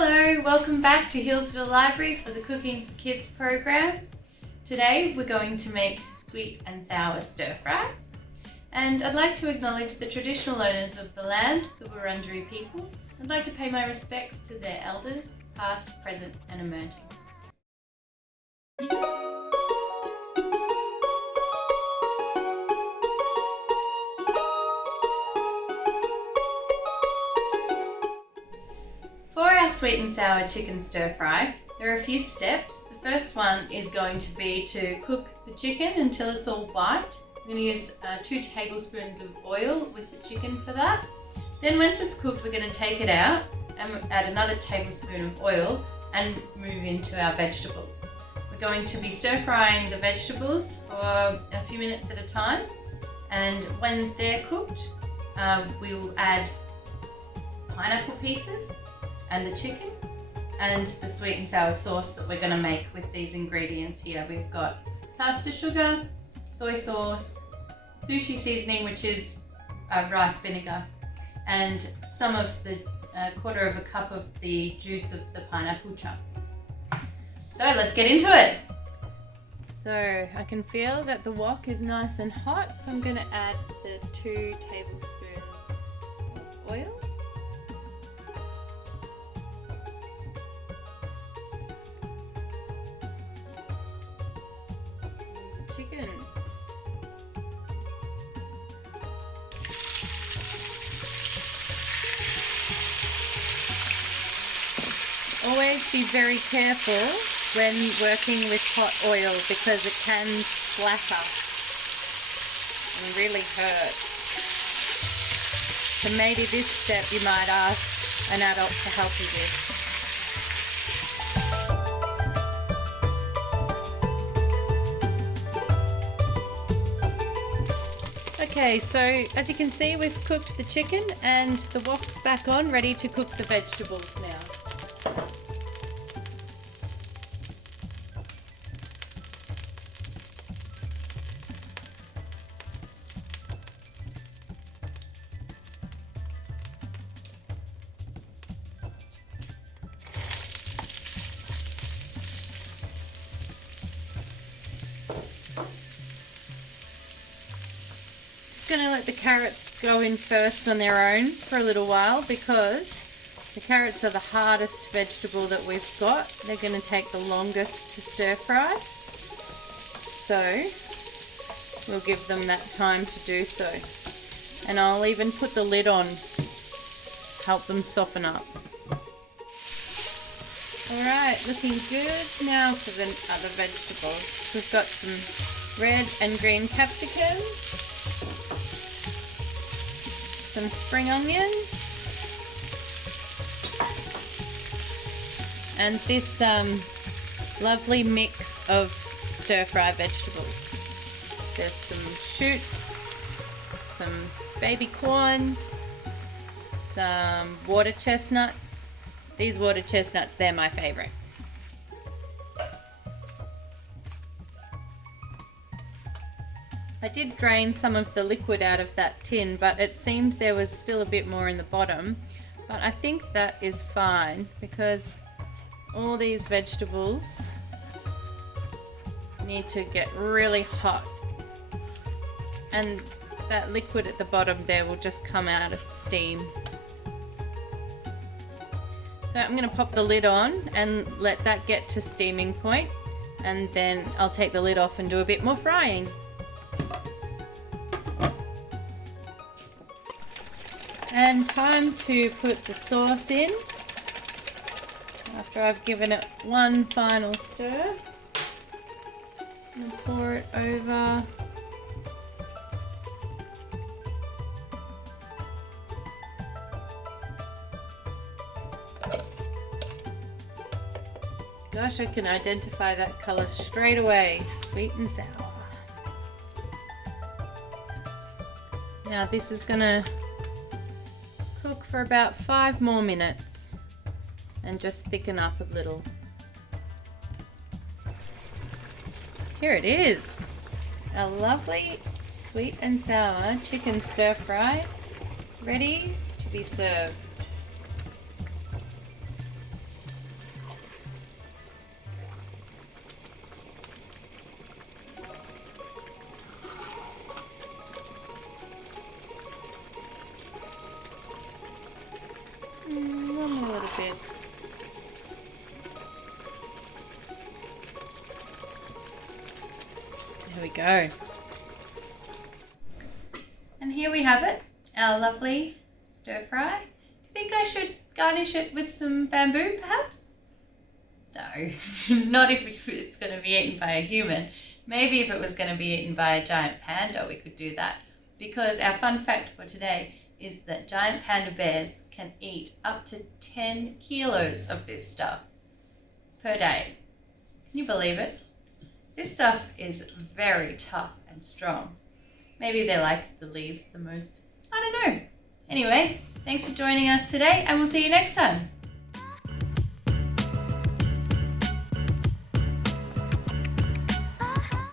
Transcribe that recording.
Hello, welcome back to Hillsville Library for the Cooking for Kids program. Today we're going to make sweet and sour stir fry, and I'd like to acknowledge the traditional owners of the land, the Wurundjeri people. I'd like to pay my respects to their elders, past, present and emerging. For our sweet and sour chicken stir fry, there are a few steps. The first one is going to be to cook the chicken until it's all white. I'm going to use 2 tablespoons of oil with the chicken for that. Then once it's cooked, we're going to take it out and add another tablespoon of oil and move into our vegetables. We're going to be stir frying the vegetables for a few minutes at a time, and when they're cooked, we'll add pineapple pieces and the chicken and the sweet and sour sauce that we're going to make with these ingredients here. We've got caster sugar, soy sauce, sushi seasoning, which is rice vinegar, and some of the 1/4 cup of the juice of the pineapple chunks. So let's get into it. So I can feel that the wok is nice and hot, so I'm going to add the 2 tablespoons of oil. Chicken. Always be very careful when working with hot oil because it can splatter and really hurt. So maybe this step you might ask an adult to help you with. Okay, so as you can see, we've cooked the chicken and the wok's back on, ready to cook the vegetables now. Going to let the carrots go in first on their own for a little while because the carrots are the hardest vegetable that we've got. They're going to take the longest to stir fry, so we'll give them that time to do so. And I'll even put the lid on, help them soften up. Alright, looking good. Now for the other vegetables. We've got some red and green capsicum, some spring onions, and this lovely mix of stir-fry vegetables. There's some shoots, some baby corns, some water chestnuts. These water chestnuts, they're my favorite. I did drain some of the liquid out of that tin, but it seemed there was still a bit more in the bottom. But I think that is fine because all these vegetables need to get really hot. And that liquid at the bottom there will just come out as steam. So I'm going to pop the lid on and let that get to steaming point, and then I'll take the lid off and do a bit more frying. And time to put the sauce in after I've given it one final stir. Just going to pour it over. Gosh, I can identify that colour straight away. Sweet and sour. Now this is going to cook for about 5 more minutes and just thicken up a little. Here it is, a lovely sweet and sour chicken stir fry ready to be served. go. And here we have it, our lovely stir fry. Do you think I should garnish it with some bamboo, perhaps? No, not if it's going to be eaten by a human. Maybe if it was going to be eaten by a giant panda, we could do that. Because our fun fact for today is that giant panda bears can eat up to 10 kilos of this stuff per day. Can you believe it? This stuff is very tough and strong. Maybe they like the leaves the most. I don't know. Anyway, thanks for joining us today, and we'll see you next time.